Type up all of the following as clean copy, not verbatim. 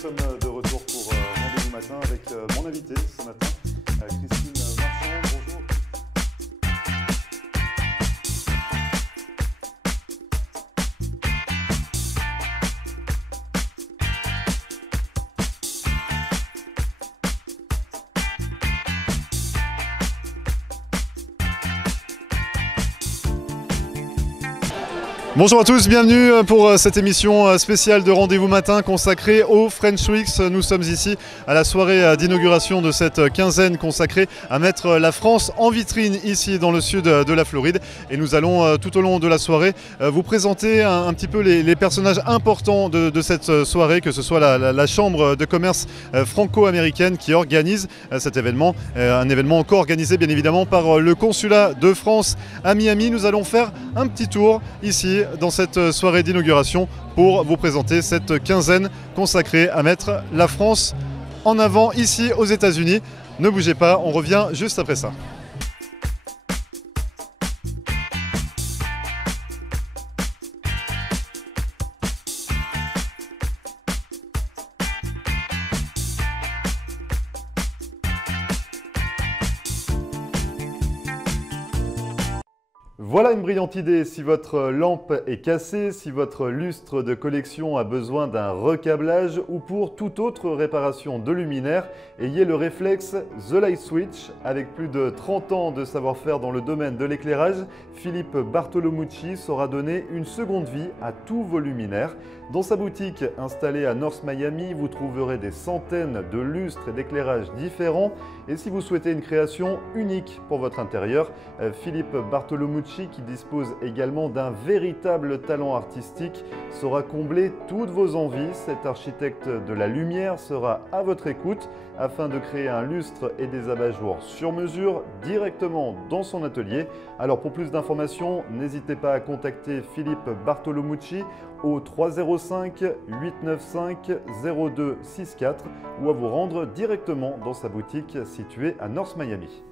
sommes de retour pour Rendez-vous Matin avec mon invité ce matin, Christine Marchand. Bonjour. Bonjour à tous, bienvenue pour cette émission spéciale de Rendez-vous Matin consacrée au French Weeks. Nous sommes ici à la soirée d'inauguration de cette quinzaine consacrée à mettre la France en vitrine ici dans le sud de la Floride. Et nous allons tout au long de la soirée vous présenter un petit peu les personnages importants de cette soirée, que ce soit la Chambre de commerce franco-américaine qui organise cet événement, un événement co-organisé bien évidemment par le consulat de France à Miami. Nous allons faire un petit tour ici dans cette soirée d'inauguration pour vous présenter cette quinzaine consacrée à mettre la France en avant ici aux États-Unis. Ne bougez pas, on revient juste après ça. Voilà une brillante idée. Si votre lampe est cassée, si votre lustre de collection a besoin d'un recablage ou pour toute autre réparation de luminaire, ayez le réflexe The Light Switch. Avec plus de 30 ans de savoir-faire dans le domaine de l'éclairage, Philippe Bartolomucci saura donner une seconde vie à tous vos luminaires. Dans sa boutique installée à North Miami, vous trouverez des centaines de lustres et d'éclairages différents. Et si vous souhaitez une création unique pour votre intérieur, Philippe Bartolomucci, qui dispose également d'un véritable talent artistique, saura combler toutes vos envies. Cet architecte de la lumière sera à votre écoute afin de créer un lustre et des abat-jours sur mesure directement dans son atelier. Alors pour plus d'informations, n'hésitez pas à contacter Philippe Bartolomucci au 305 895 0264 ou à vous rendre directement dans sa boutique située à North Miami.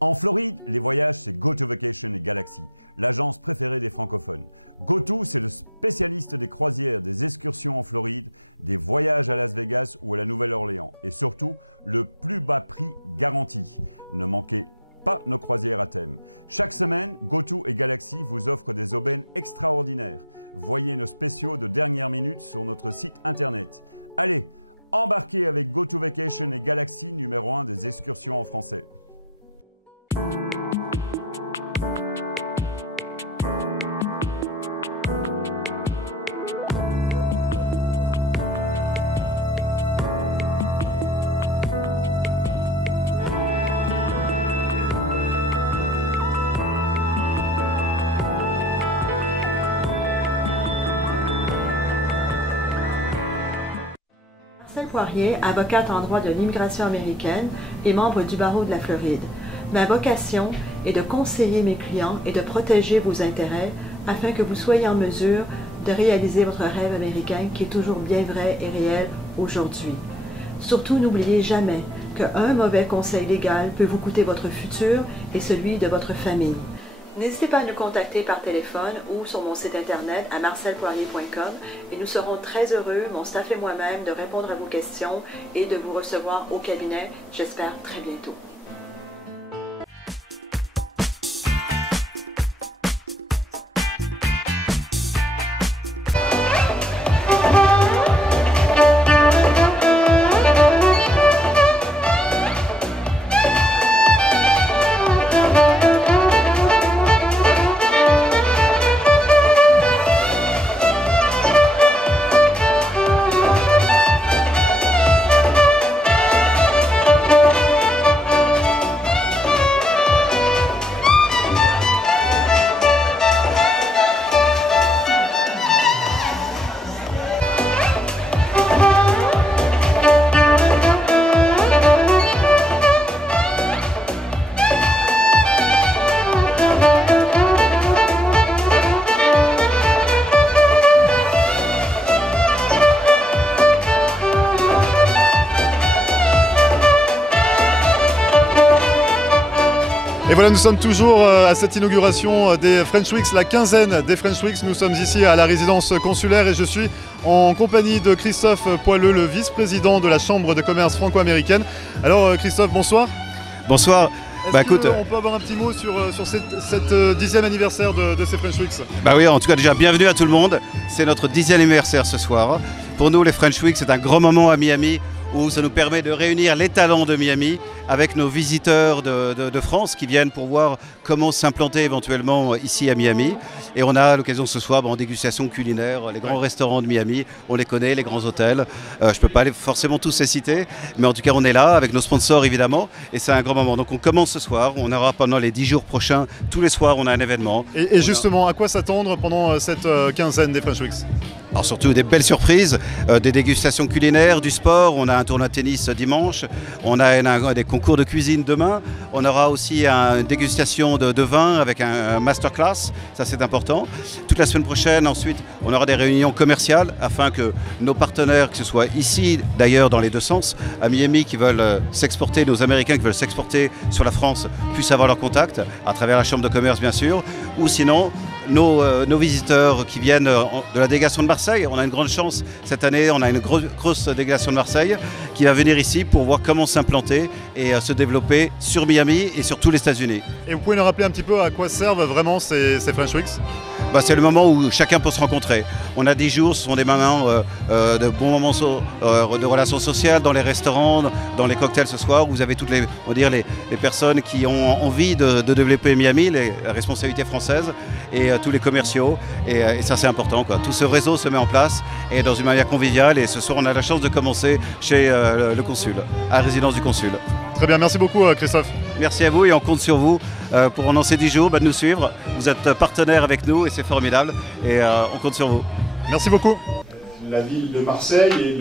En Floride, les voyages, c'est GoTo Vacation et Galaxy, l'agence préférée des francophones. GoTo, c'est le spécialiste des croisières, des excursions en Floride, des voyages à Las Vegas ou à la Nouvelle-Orléans. Et surtout, le plus bas prix garanti. Ne manquez pas nos croisières à thème. Chaque semaine, GoTo et Galaxy vous offrent des aubaines extraordinaires. Voyez nos spéciaux de dernière minute sur notre site internet. Allez, embarquez avec GoTo Vacation et Galaxy, numéro 1 des excursions en français. Marcel Poirier, avocate en droit de l'immigration américaine et membre du barreau de la Floride. Ma vocation est de conseiller mes clients et de protéger vos intérêts afin que vous soyez en mesure de réaliser votre rêve américain qui est toujours bien vrai et réel aujourd'hui. Surtout, n'oubliez jamais qu'un mauvais conseil légal peut vous coûter votre futur et celui de votre famille. N'hésitez pas à nous contacter par téléphone ou sur mon site internet à marcelpoirier.com et nous serons très heureux, mon staff et moi-même, de répondre à vos questions et de vous recevoir au cabinet, j'espère très bientôt. voilà, nous sommes toujours à cette inauguration des French Weeks, la quinzaine des French Weeks. Nous sommes ici à la résidence consulaire et je suis en compagnie de Christophe Poileux, le vice-président de la Chambre de commerce franco-américaine. Alors Christophe, bonsoir. Bonsoir. Écoute, on peut avoir un petit mot sur cette 10e anniversaire de ces French Weeks? Oui, en tout cas déjà bienvenue à tout le monde. C'est notre 10e anniversaire ce soir. Pour nous, les French Weeks, c'est un grand moment à Miami où ça nous permet de réunir les talents de Miami avec nos visiteurs de France qui viennent pour voir comment s'implanter éventuellement ici à Miami. Et on a l'occasion ce soir en dégustation culinaire, les grands restaurants de Miami, on les connaît, les grands hôtels. Je ne peux pas forcément tous les citer, mais en tout cas on est là avec nos sponsors évidemment et c'est un grand moment. Donc on commence ce soir, on aura pendant les 10 jours prochains, tous les soirs on a un événement. Et justement, à quoi s'attendre pendant cette quinzaine des French Weeks? Alors surtout des belles surprises, des dégustations culinaires, du sport, on a un tournoi de tennis dimanche, on a des concours de cuisine demain, on aura aussi une dégustation de vin avec un masterclass, ça c'est important. Toute la semaine prochaine ensuite on aura des réunions commerciales afin que nos partenaires, que ce soit ici d'ailleurs dans les deux sens, à Miami qui veulent s'exporter, nos Américains qui veulent s'exporter sur la France puissent avoir leur contact à travers la Chambre de commerce bien sûr, ou sinon nos visiteurs qui viennent de la délégation de Marseille. On a une grande chance cette année, on a une grosse délégation de Marseille qui va venir ici pour voir comment s'implanter et se développer sur Miami et sur tous les États-Unis. Et vous pouvez nous rappeler un petit peu à quoi servent vraiment ces French Weeks? C'est le moment où chacun peut se rencontrer. On a 10 jours, ce sont des moments de bons moments de relations sociales dans les restaurants, dans les cocktails ce soir. Vous avez toutes les personnes qui ont envie de développer Miami, les responsabilités françaises et tous les commerciaux. Et ça c'est important, quoi. Tout ce réseau se met en place et dans une manière conviviale. Et ce soir on a la chance de commencer chez le consul, à la résidence du consul. Très bien, merci beaucoup Christophe. Merci à vous et on compte sur vous pour pendant ces 10 jours de nous suivre. Vous êtes partenaire avec nous et c'est formidable et on compte sur vous. Merci beaucoup. La ville de Marseille et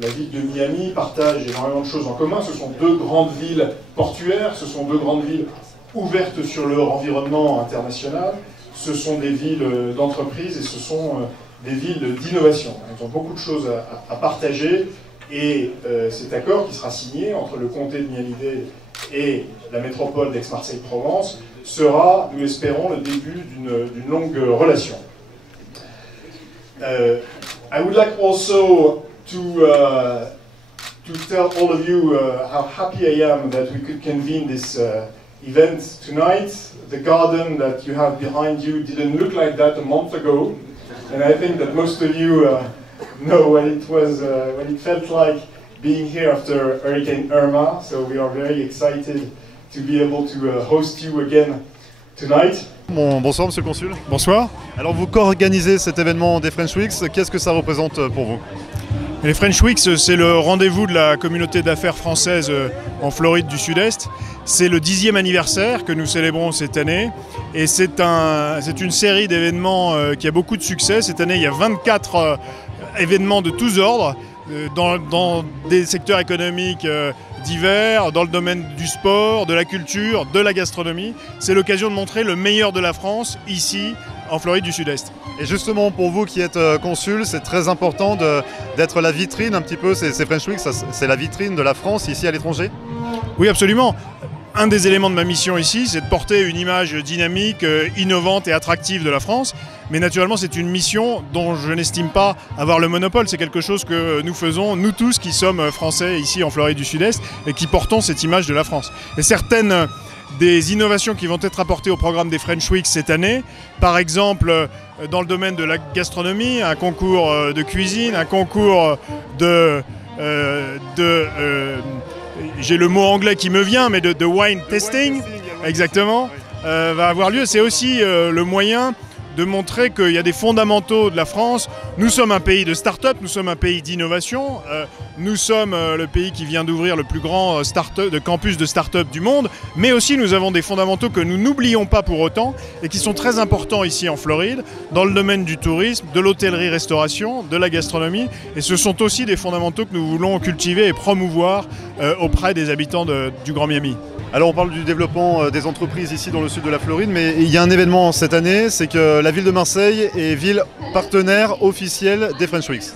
la ville de Miami partagent énormément de choses en commun. Ce sont deux grandes villes portuaires, ce sont deux grandes villes ouvertes sur leur environnement international. Ce sont des villes d'entreprise et ce sont des villes d'innovation. Elles ont beaucoup de choses à partager. Et cet accord qui sera signé entre le comté de Miami-Dade et la métropole d'Aix-Marseille-Provence sera, nous l'espérons, le début d'une longue relation. I would like also to tell all of you how happy I am that we could convene this event tonight. The garden that you have behind you didn't look like that a month ago, and I think that most of you know what it felt like being here after Hurricane Irma. So we are very excited to be able to host you again tonight. Bonsoir Monsieur le Consul. Bonsoir. Alors vous co-organisez cet événement des French Weeks, qu'est-ce que ça représente pour vous? Les French Weeks, c'est le rendez-vous de la communauté d'affaires française en Floride du Sud-Est. C'est le 10e anniversaire que nous célébrons cette année et c'est une série d'événements qui a beaucoup de succès. Cette année, il y a 24 événements de tous ordres dans des secteurs économiques divers, dans le domaine du sport, de la culture, de la gastronomie. C'est l'occasion de montrer le meilleur de la France ici en Floride du Sud-Est. Et justement pour vous qui êtes consul, c'est très important d'être la vitrine un petit peu, ces French Weeks, c'est la vitrine de la France ici à l'étranger? Oui, absolument. Un des éléments de ma mission ici, c'est de porter une image dynamique, innovante et attractive de la France. Mais naturellement, c'est une mission dont je n'estime pas avoir le monopole. C'est quelque chose que nous faisons, nous tous qui sommes français ici en Floride du Sud-Est et qui portons cette image de la France. Et certaines des innovations qui vont être apportées au programme des French Weeks cette année, par exemple dans le domaine de la gastronomie, un concours de cuisine, un concours j'ai le mot anglais qui me vient, mais de wine tasting, exactement, va avoir lieu. C'est aussi le moyen de montrer qu'il y a des fondamentaux de la France. Nous sommes un pays de start-up, nous sommes un pays d'innovation, nous sommes le pays qui vient d'ouvrir le plus grand campus de start-up du monde, mais aussi nous avons des fondamentaux que nous n'oublions pas pour autant et qui sont très importants ici en Floride, dans le domaine du tourisme, de l'hôtellerie-restauration, de la gastronomie, et ce sont aussi des fondamentaux que nous voulons cultiver et promouvoir auprès des habitants du Grand Miami. Alors on parle du développement des entreprises ici dans le sud de la Floride, mais il y a un événement cette année, c'est que la ville de Marseille est ville partenaire officielle des French Weeks.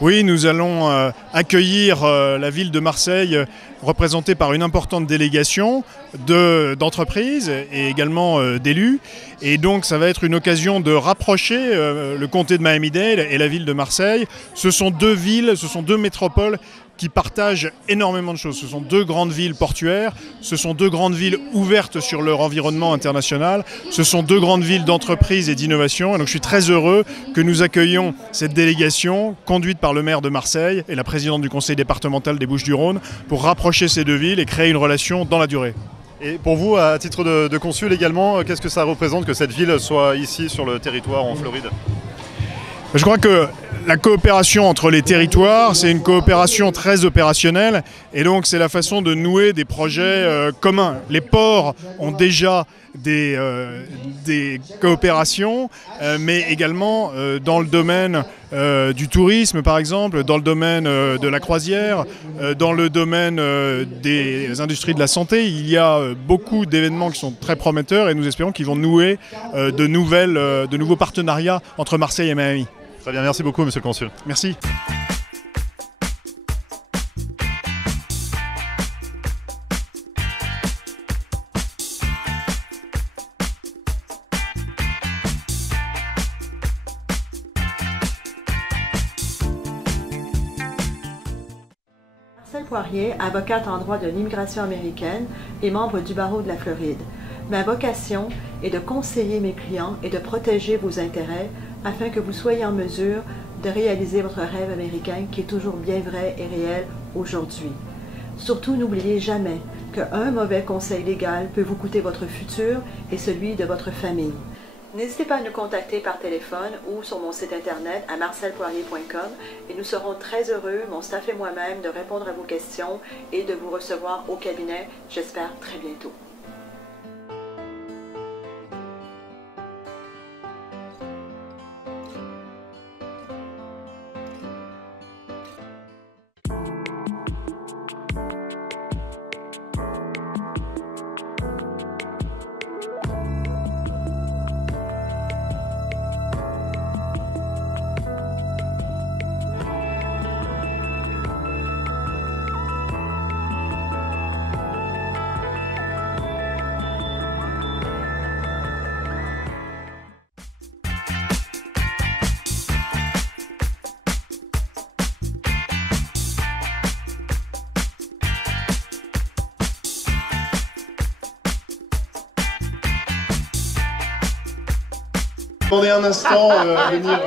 Oui, nous allons accueillir la ville de Marseille représenté par une importante délégation d'entreprises et également d'élus. Et donc ça va être une occasion de rapprocher le comté de Miami-Dade et la ville de Marseille. Ce sont deux villes, ce sont deux métropoles qui partagent énormément de choses. Ce sont deux grandes villes portuaires, ce sont deux grandes villes ouvertes sur leur environnement international, ce sont deux grandes villes d'entreprise et d'innovation. Et donc je suis très heureux que nous accueillions cette délégation conduite par le maire de Marseille et la présidente du conseil départemental des Bouches-du-Rhône pour rapprocher ces deux villes et créer une relation dans la durée. Et pour vous, à titre de consul également, qu'est-ce que ça représente que cette ville soit ici sur le territoire en Floride ? Je crois que la coopération entre les territoires, c'est une coopération très opérationnelle et donc c'est la façon de nouer des projets communs. Les ports ont déjà des coopérations, mais également dans le domaine du tourisme par exemple, dans le domaine de la croisière, dans le domaine des industries de la santé. Il y a beaucoup d'événements qui sont très prometteurs et nous espérons qu'ils vont nouer de nouveaux partenariats entre Marseille et Miami. Très bien, merci beaucoup monsieur le consul. Merci. Marcel Poirier, avocate en droit de l'immigration américaine et membre du barreau de la Floride. Ma vocation est de conseiller mes clients et de protéger vos intérêts afin que vous soyez en mesure de réaliser votre rêve américain qui est toujours bien vrai et réel aujourd'hui. Surtout, n'oubliez jamais qu'un mauvais conseil légal peut vous coûter votre futur et celui de votre famille. N'hésitez pas à nous contacter par téléphone ou sur mon site internet à marcelpoirier.com et nous serons très heureux, mon staff et moi-même, de répondre à vos questions et de vous recevoir au cabinet, j'espère très bientôt. Attendez un instant, venir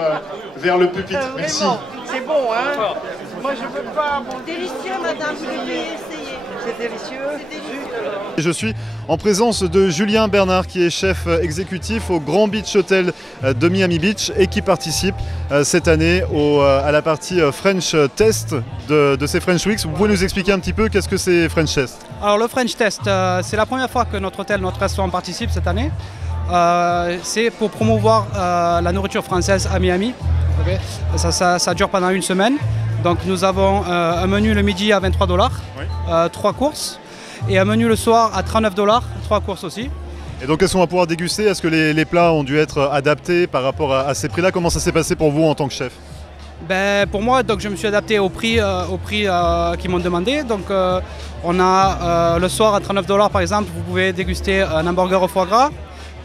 vers le pupitre. Merci. C'est bon, hein? Moi, je veux pas. Délicieux, madame, vous devriez essayer. C'est délicieux? C'est délicieux. Je suis en présence de Julien Bernard qui est chef exécutif au Grand Beach Hotel de Miami Beach et qui participe cette année à la partie French Test de ces French Weeks. Vous pouvez nous expliquer un petit peu qu'est-ce que c'est French Test? Alors le French Test, c'est la première fois que notre hôtel, notre restaurant participe cette année. C'est pour promouvoir la nourriture française à Miami. Okay. Ça dure pendant une semaine. Donc nous avons un menu le midi à 23 $, oui. 3 courses, et un menu le soir à 39 $, 3 courses aussi. Et donc est-ce qu'on va pouvoir déguster? Est-ce que les plats ont dû être adaptés par rapport à ces prix-là? Comment ça s'est passé pour vous en tant que chef? Ben, pour moi, donc, je me suis adapté au prix qu'ils m'ont demandé. Donc, on a le soir à 39 $ par exemple, vous pouvez déguster un hamburger au foie gras.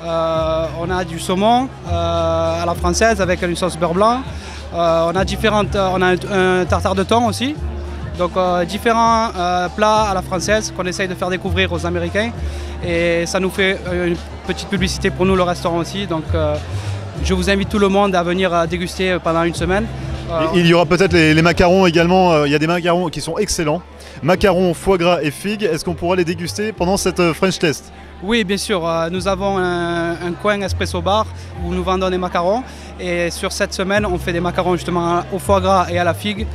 On a du saumon à la française avec une sauce beurre blanc. On a un tartare de thon aussi. Donc différents plats à la française qu'on essaye de faire découvrir aux Américains. Et ça nous fait une petite publicité pour nous, le restaurant aussi. Donc je vous invite tout le monde à venir déguster pendant une semaine. Il y aura peut-être les macarons également. Il y a des macarons qui sont excellents. Macarons, foie gras et figues. Est-ce qu'on pourra les déguster pendant cette French Test? Oui, bien sûr. Nous avons un coin espresso bar où nous vendons des macarons. Et sur cette semaine, on fait des macarons justement au foie gras et à la figue,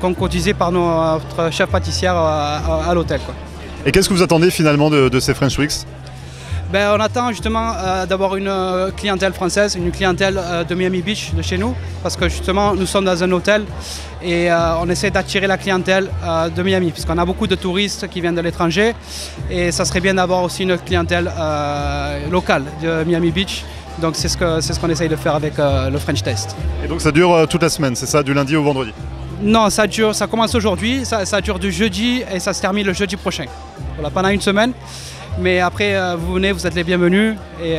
concoctisés par notre chef pâtissière à l'hôtel. Et qu'est-ce que vous attendez finalement de ces French Weeks? Ben, on attend justement d'avoir une clientèle française, une clientèle de Miami Beach, de chez nous, parce que justement nous sommes dans un hôtel et on essaie d'attirer la clientèle de Miami, puisqu'on a beaucoup de touristes qui viennent de l'étranger et ça serait bien d'avoir aussi une clientèle locale de Miami Beach. Donc c'est ce qu'on essaye de faire avec le French Test. Et donc ça dure toute la semaine, c'est ça, du lundi au vendredi? Non, ça commence aujourd'hui, ça dure du jeudi et ça se termine le jeudi prochain. Voilà, pendant une semaine. Mais après, vous venez, vous êtes les bienvenus. Et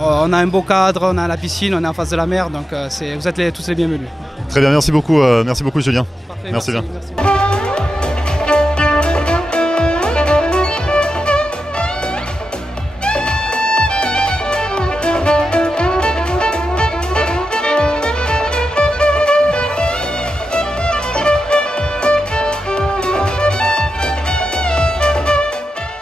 on a un beau cadre, on a la piscine, on est en face de la mer, donc vous êtes tous les bienvenus. Très bien, merci beaucoup Julien. Parfait, merci bien. Merci.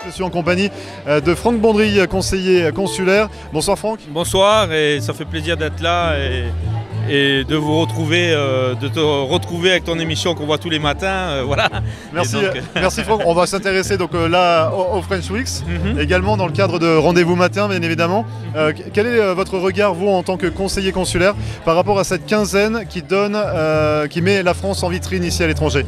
Je suis en compagnie de Franck Bondry, conseiller consulaire. Bonsoir Franck. Bonsoir, et ça fait plaisir d'être là et de vous retrouver, de te retrouver avec ton émission qu'on voit tous les matins. Voilà. Merci, donc... merci Franck. On va s'intéresser donc là au French Weeks, également dans le cadre de Rendez-vous Matin, bien évidemment. Quel est votre regard, vous, en tant que conseiller consulaire, par rapport à cette quinzaine qui met la France en vitrine ici à l'étranger?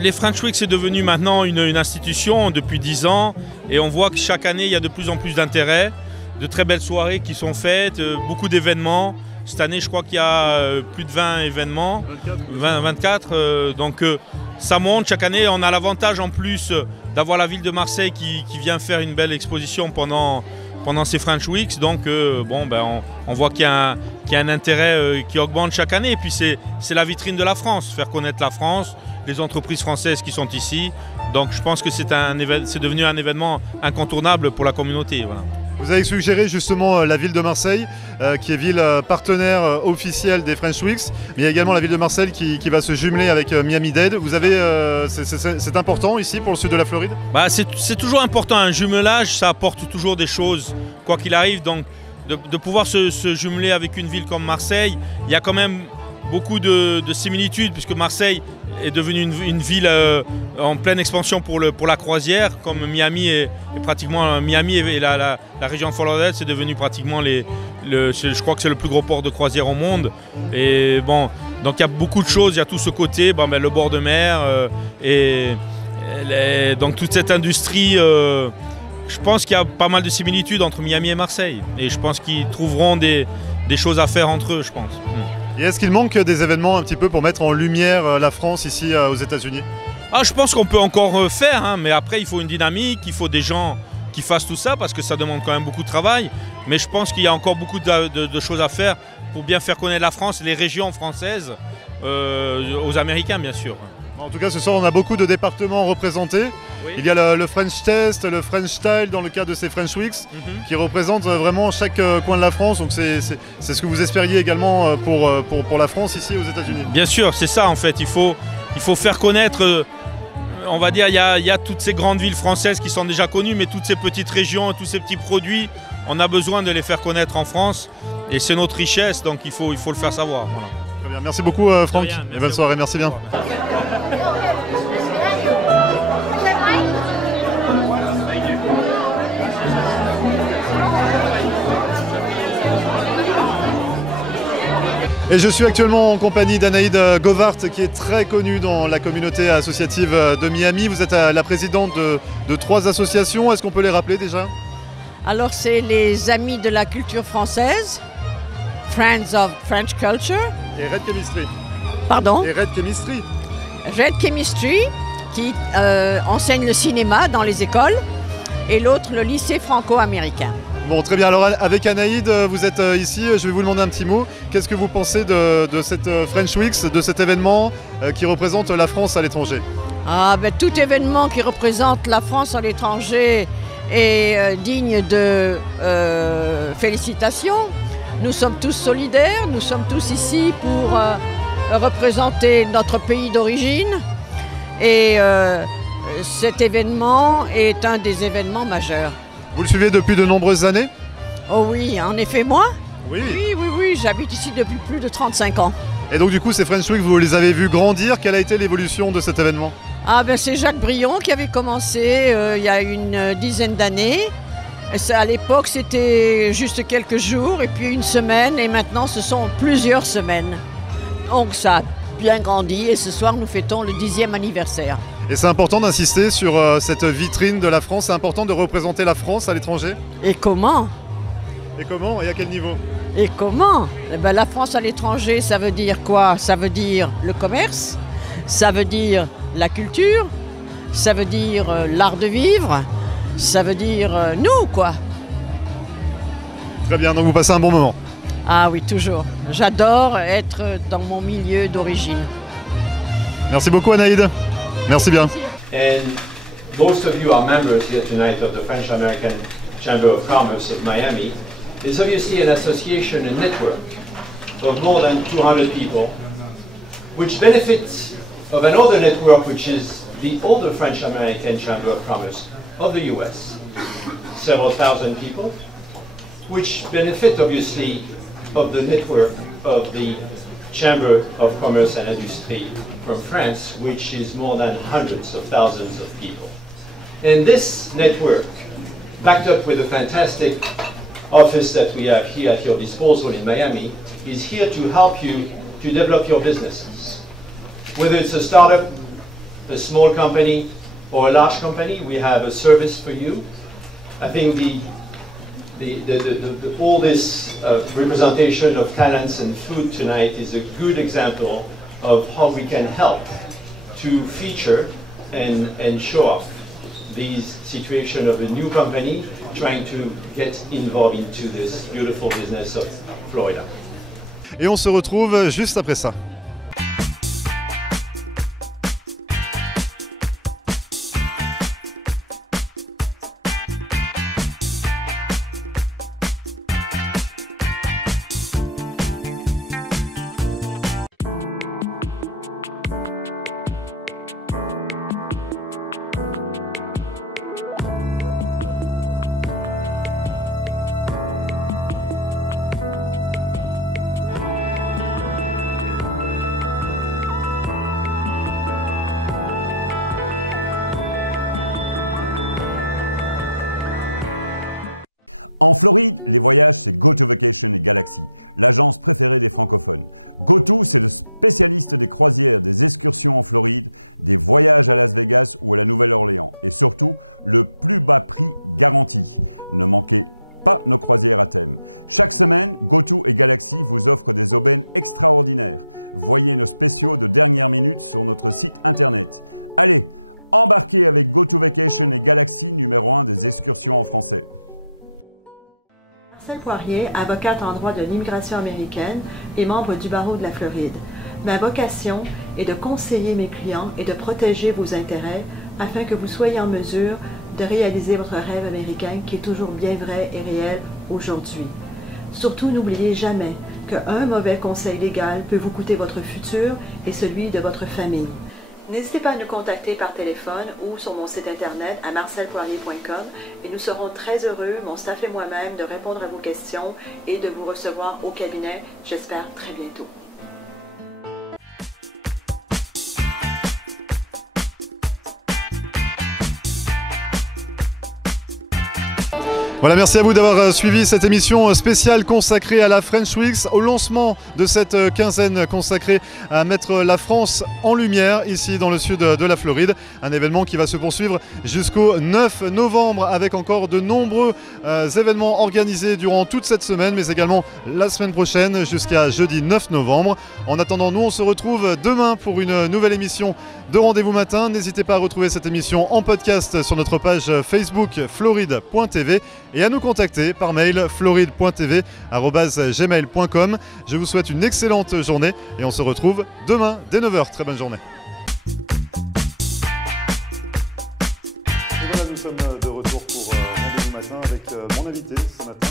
Les French Weeks, c'est devenu maintenant une institution depuis 10 ans, et on voit que chaque année, il y a de plus en plus d'intérêt, de très belles soirées qui sont faites, beaucoup d'événements. Cette année, je crois qu'il y a plus de 20 événements, 24. Donc ça monte chaque année. On a l'avantage en plus d'avoir la ville de Marseille qui vient faire une belle exposition pendant ces French Weeks. Donc on voit qu'il y a un intérêt qui augmente chaque année. Et puis c'est la vitrine de la France, faire connaître la France, les entreprises françaises qui sont ici. Donc je pense que c'est devenu un événement incontournable pour la communauté. Voilà. Vous avez suggéré justement la ville de Marseille, qui est ville partenaire officielle des French Weeks, mais il y a également la ville de Marseille qui va se jumeler avec Miami-Dade. Vous avez, c'est important ici pour le sud de la Floride? C'est toujours important, un jumelage, ça apporte toujours des choses, quoi qu'il arrive. Donc de pouvoir se jumeler avec une ville comme Marseille, il y a quand même beaucoup de similitudes, puisque Marseille est devenue une ville en pleine expansion pour la croisière, comme Miami est pratiquement Miami et la région de Fort Lauderdale, c'est devenu pratiquement je crois que c'est le plus gros port de croisière au monde. Et bon, donc il y a beaucoup de choses, il y a tout ce côté, le bord de mer donc toute cette industrie. Je pense qu'il y a pas mal de similitudes entre Miami et Marseille, et je pense qu'ils trouveront des choses à faire entre eux, je pense. Et est-ce qu'il manque des événements un petit peu pour mettre en lumière la France ici aux États-Unis? Je pense qu'on peut encore faire, mais après il faut une dynamique, il faut des gens qui fassent tout ça, parce que ça demande quand même beaucoup de travail. Mais je pense qu'il y a encore beaucoup de choses à faire pour bien faire connaître la France, les régions françaises, aux Américains bien sûr. En tout cas, ce soir, on a beaucoup de départements représentés. Oui. Il y a le French Test, le French Style dans le cadre de ces French Weeks, qui représentent vraiment chaque coin de la France. Donc c'est ce que vous espériez également pour la France ici aux États-Unis. Bien sûr, c'est ça en fait. Il faut faire connaître, on va dire, il y a toutes ces grandes villes françaises qui sont déjà connues, mais toutes ces petites régions, tous ces petits produits, on a besoin de les faire connaître en France. Et c'est notre richesse, donc il faut le faire savoir. Voilà. Très bien. Merci beaucoup Franck, et bonne soirée, merci bien. Et je suis actuellement en compagnie d'Anaïde Govart, qui est très connue dans la communauté associative de Miami. Vous êtes la présidente de 3 associations. Est-ce qu'on peut les rappeler déjà? Alors c'est les Amis de la culture française, Friends of French Culture. Et Red Chemistry. Pardon? Et Red Chemistry. Red Chemistry, qui enseigne le cinéma dans les écoles, et l'autre le lycée franco-américain. Bon, très bien. Alors avec Anaïde, vous êtes ici, je vais vous demander un petit mot. Qu'est-ce que vous pensez de cette French Weeks, de cet événement qui représente la France à l'étranger? Tout événement qui représente la France à l'étranger est digne de félicitations. Nous sommes tous solidaires, nous sommes tous ici pour représenter notre pays d'origine. Et cet événement est un des événements majeurs. Vous le suivez depuis de nombreuses années? Oh oui, en effet, moi? Oui. Oui, j'habite ici depuis plus de 35 ans. Et donc du coup, ces French Weeks, vous les avez vus grandir. Quelle a été l'évolution de cet événement? C'est Jacques Brion qui avait commencé il y a une dizaine d'années. À l'époque, c'était juste quelques jours, et puis une semaine, et maintenant, ce sont plusieurs semaines. Donc ça a bien grandi, et ce soir, nous fêtons le 10e anniversaire. Et c'est important d'insister sur cette vitrine de la France, c'est important de représenter la France à l'étranger? Et comment? Et comment? Et à quel niveau? Et comment? Eh ben, la France à l'étranger, ça veut dire quoi? Ça veut dire le commerce, ça veut dire la culture, ça veut dire l'art de vivre, ça veut dire nous, quoi. Très bien, donc vous passez un bon moment. Ah oui, toujours. J'adore être dans mon milieu d'origine. Merci beaucoup Anaïd. Merci bien. And most of you are members here tonight of the French-American Chamber of Commerce of Miami. It's obviously an association, a network of more than 200 people, which benefits of another network which is the older French-American Chamber of Commerce of the US, several thousand people, which benefit obviously of the network of the Chamber of Commerce and Industry from France, which is more than hundreds of thousands of people. And this network, backed up with a fantastic office that we have here at your disposal in Miami, is here to help you to develop your businesses. Whether it's a startup, a small company, or a large company, we have a service for you. I think all this representation of talents and food tonight is a good example of how we can help to feature and show off these situation of a new company trying to get involved into this beautiful business of Florida. Et on se retrouve juste après ça. En Floride, les voyages, c'est GoToVacation et Galaxy, l'agence préférée des francophones. GoTo, c'est le spécialiste des croisières, des excursions en Floride, des voyages à Las Vegas ou à la Nouvelle-Orléans. Et surtout, le plus bas prix garanti. Ne manquez pas nos croisières à thème. Chaque semaine, GoTo et Galaxy vous offrent des aubaines extraordinaires. Voyez nos spéciaux de dernière minute sur notre site internet. Allez, embarquez avec GoToVacation et Galaxy, numéro 1 des excursions en français. Marcel Poirier, avocate en droit de l'immigration américaine et membre du barreau de la Floride. Ma vocation est de conseiller mes clients et de protéger vos intérêts afin que vous soyez en mesure de réaliser votre rêve américain qui est toujours bien vrai et réel aujourd'hui. Surtout, n'oubliez jamais qu'un mauvais conseil légal peut vous coûter votre futur et celui de votre famille. N'hésitez pas à nous contacter par téléphone ou sur mon site internet à marcelpoirier.com et nous serons très heureux, mon staff et moi-même, de répondre à vos questions et de vous recevoir au cabinet, j'espère très bientôt. Voilà, merci à vous d'avoir suivi cette émission spéciale consacrée à la French Weeks, au lancement de cette quinzaine consacrée à mettre la France en lumière ici dans le sud de la Floride. Un événement qui va se poursuivre jusqu'au 9 novembre avec encore de nombreux événements organisés durant toute cette semaine, mais également la semaine prochaine jusqu'à jeudi 9 novembre. En attendant, nous on se retrouve demain pour une nouvelle émission de Rendez-vous Matin. N'hésitez pas à retrouver cette émission en podcast sur notre page Facebook floride.tv et à nous contacter par mail floride.tv@gmail.com. Je vous souhaite une excellente journée et on se retrouve demain dès 9 h. Très bonne journée. Et voilà, nous sommes de retour pour Rendez-vous Matin avec mon invité ce matin.